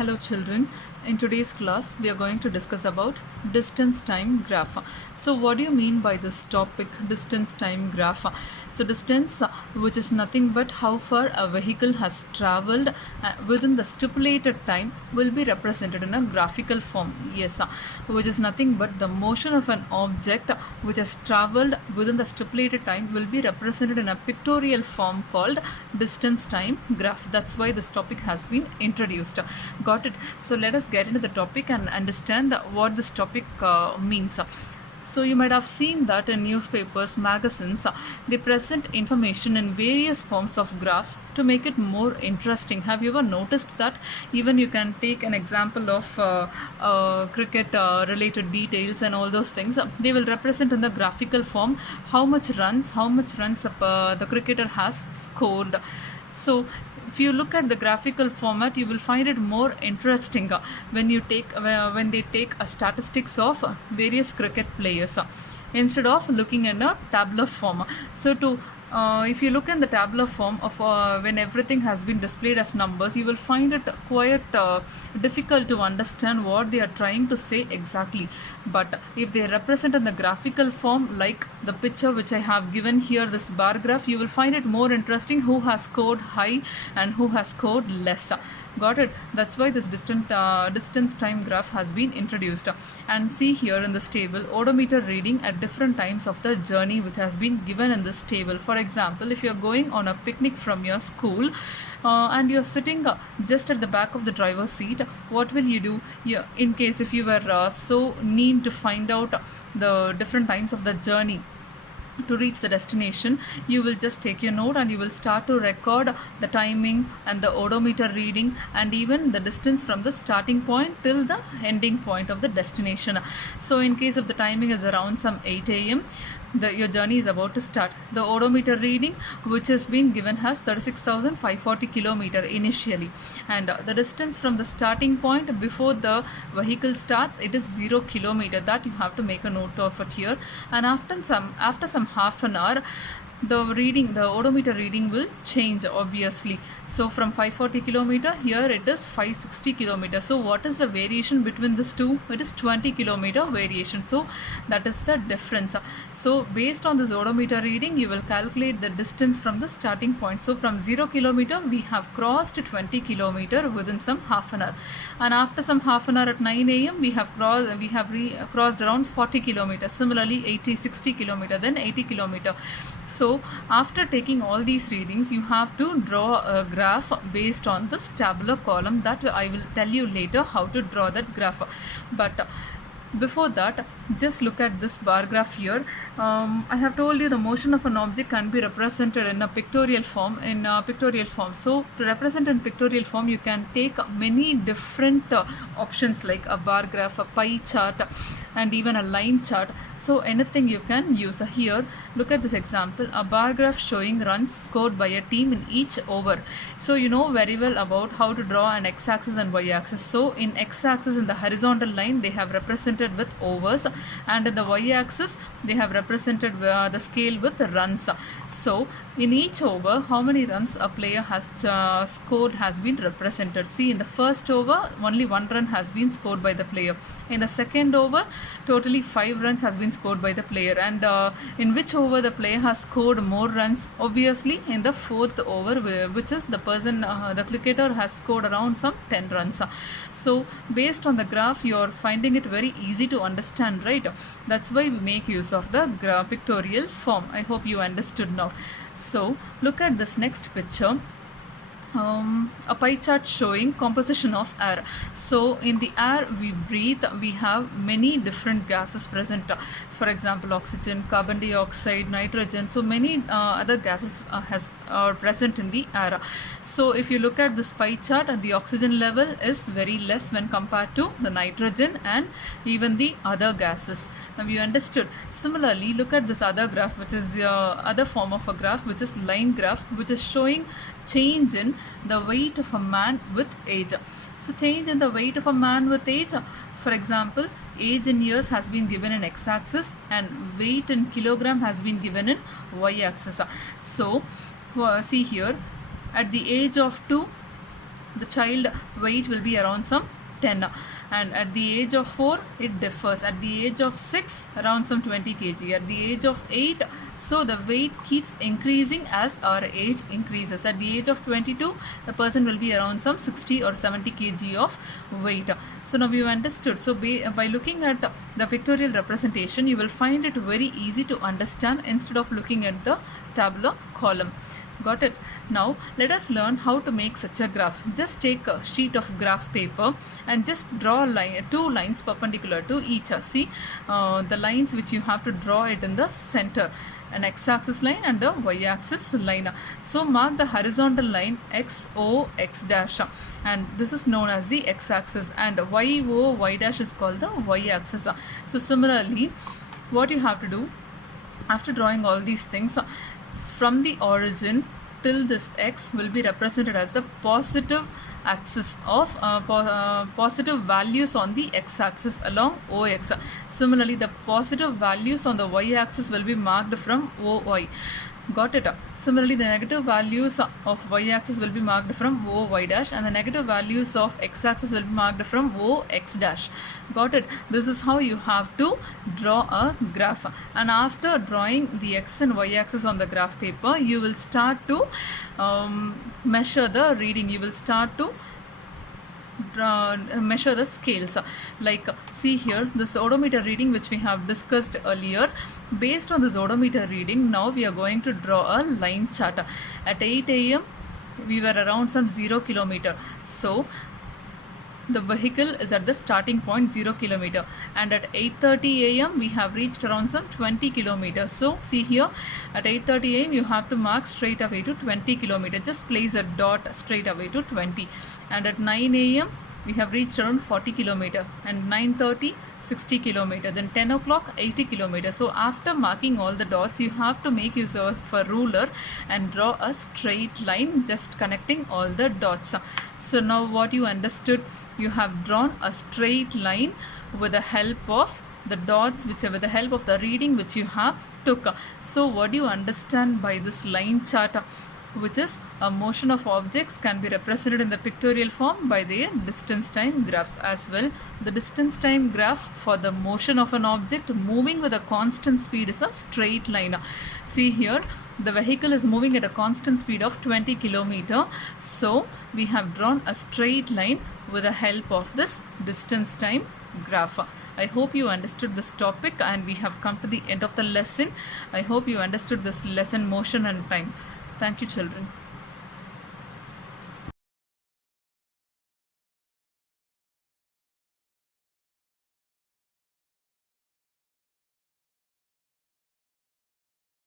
Hello children, in today's class we are going to discuss about distance time graph. So what do you mean by this topic, distance time graph? So distance, which is nothing but how far a vehicle has traveled within the stipulated time, will be represented in a graphical form. Yes, which is nothing but the motion of an object which has traveled within the stipulated time will be represented in a pictorial form called distance time graph. That's why this topic has been introduced. Got it? So let us get into the topic and understand what this topic means. So you might have seen that in newspapers, magazines, they present information in various forms of graphs to make it more interesting. Have you ever noticed that? Even you can take an example of cricket related details and all those things. They will represent in the graphical form how much runs the cricketer has scored. So if you look at the graphical format, you will find it more interesting when they take a statistics of various cricket players instead of looking in a tabular form. So if you look in the tabular form of when everything has been displayed as numbers, you will find it quite difficult to understand what they are trying to say exactly. But if they represent in the graphical form, like the picture which I have given here, this bar graph, you will find it more interesting who has scored high and who has scored less. Got it? That's why this distance time graph has been introduced. And see here in this table, odometer reading at different times of the journey which has been given in this table. For example, if you're going on a picnic from your school and you're sitting just at the back of the driver's seat, what will you do? In case if you were so keen to find out the different times of the journey to reach the destination, you will just take your note and you will start to record the timing and the odometer reading and even the distance from the starting point till the ending point of the destination. So in case of the timing is around some 8 a.m., your journey is about to start. The odometer reading which has been given has 36,540 kilometer initially, and the distance from the starting point before the vehicle starts, it is 0 kilometer. That you have to make a note of it here. And after some half an hour, the odometer reading will change, obviously. So from 540 kilometer, here it is 560 kilometer. So what is the variation between these two? It is 20 kilometer variation. So that is the difference. So based on this odometer reading, you will calculate the distance from the starting point. So from 0 kilometer, we have crossed 20 kilometer within some half an hour. And after some half an hour at 9 a.m., we have crossed around 40 kilometers. Similarly, 60 kilometer, then 80 kilometer. So after taking all these readings, you have to draw a graph based on this tabular column. That I will tell you later how to draw that graph. But before that, just look at this bar graph here. I have told you the motion of an object can be represented in a pictorial form. So to represent in pictorial form, you can take many different options like a bar graph, a pie chart, and even a line chart. So anything you can use. Here, look at this example, a bar graph showing runs scored by a team in each over. So you know very well about how to draw an x-axis and y-axis. So in x-axis, in the horizontal line, they have represented with overs, and in the y-axis they have represented the scale with runs. So in each over, how many runs a player has scored has been represented. See, in the first over, only 1 run has been scored by the player. In the second over, totally 5 runs has been scored by the player. And in which over the player has scored more runs? Obviously in the fourth over, which is the cricketer has scored around some 10 runs. So based on the graph, you are finding it very easy to understand, right? That's why we make use of the pictorial form. I hope you understood now. So look at this next picture. A pie chart showing composition of air. So in the air we breathe, we have many different gases present. For example, oxygen, carbon dioxide, nitrogen. So many other gases are present in the air. So if you look at this pie chart, the oxygen level is very less when compared to the nitrogen and even the other gases. Now you understood. Similarly, look at this other graph, which is the other form of a graph, which is line graph, which is showing change in the weight of a man with age. So change in the weight of a man with age, for example, age in years has been given in x-axis and weight in kilogram has been given in y-axis. So see here, at the age of 2, the child weight will be around some 10, and at the age of 4 it differs, at the age of 6 around some 20 kg, at the age of 8, so the weight keeps increasing as our age increases. At the age of 22 the person will be around some 60 or 70 kg of weight. So now you understood. So by looking at the pictorial representation, you will find it very easy to understand instead of looking at the tabular column. Got it? Now let us learn how to make such a graph. Just take a sheet of graph paper and just draw two lines perpendicular to each other. See the lines which you have to draw it in the center, an x-axis line and a y-axis line. So mark the horizontal line XO X dash, and this is known as the x-axis, and YO Y dash is called the y-axis. So similarly, what you have to do after drawing all these things, from the origin till this x will be represented as the positive axis of positive values on the x-axis along OX. Similarly, the positive values on the y-axis will be marked from OY. Got it? Similarly, the negative values of y-axis will be marked from OY dash, and the negative values of x-axis will be marked from OX dash. Got it? This is how you have to draw a graph. And after drawing the x and y-axis on the graph paper, you will start to measure the reading. You will start to measure the scales. Like see here, this odometer reading which we have discussed earlier. Based on this odometer reading, now we are going to draw a line chart. At 8 a.m. we were around some 0 kilometer. So the vehicle is at the starting point 0 kilometer, and at 8:30 a.m. we have reached around some 20 kilometers. So see here, at 8:30 a.m. you have to mark straight away to 20 kilometers. Just place a dot straight away to 20. And at 9 a.m. we have reached around 40 kilometers, and 9:30 60 kilometers, then 10 o'clock 80 kilometers. So after marking all the dots, you have to make use of a ruler and draw a straight line just connecting all the dots. So now what you understood, you have drawn a straight line with the help of the dots, which are with the help of the reading which you have took. So what do you understand by this line chart, which is a motion of objects can be represented in the pictorial form by their distance time graphs as well. The distance time graph for the motion of an object moving with a constant speed is a straight line. See here, the vehicle is moving at a constant speed of 20 kilometers. So we have drawn a straight line with the help of this distance time graph. I hope you understood this topic, and we have come to the end of the lesson. I hope you understood this lesson, motion and time. Thank you, children.